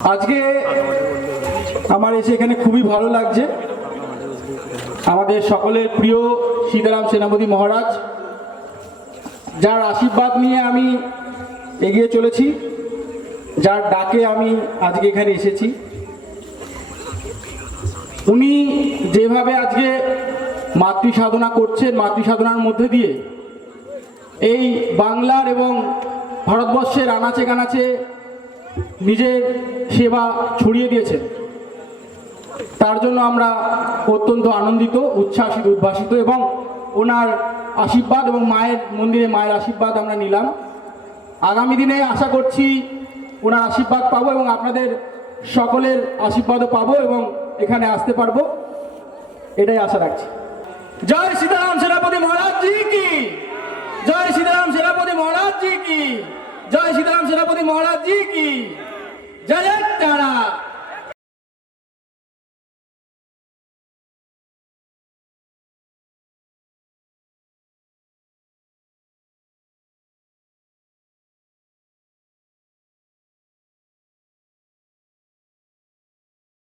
আজকে আমার এসে এখানে খুবই ভালো লাগছে। আমাদের সকলের প্রিয় সীতারাম সেনাপতি মহারাজ, যার আশীর্বাদ নিয়ে আমি এগিয়ে চলেছি, যার ডাকে আমি আজকে এখানে এসেছি। উনি যেভাবে আজকে মাতৃ সাধনা করছেন, মাতৃ সাধনার মধ্যে দিয়ে এই বাংলার এবং ভারতবর্ষের আনাচে কানাচে নিজের সেবা ছড়িয়ে দিয়েছেন, তার জন্য আমরা অত্যন্ত আনন্দিত, উচ্ছ্বাসিত, উদ্ভাসিত এবং ওনার আশীর্বাদ এবং মায়ের মন্দিরে মায়ের আশীর্বাদ আমরা নিলাম। আগামী দিনে আশা করছি ওনার আশীর্বাদ পাবো এবং আপনাদের সকলের আশীর্বাদও পাবো এবং এখানে আসতে পারবো, এটাই আশা রাখছি। জয় সীতারাম সেনাপতি মহারাজ জি কি, জয় সীতারাম সেনাপতি মহারাজ জি কি, জয় সীতারাম সেনাপতি মহারাজ জি কি, জয় জয়।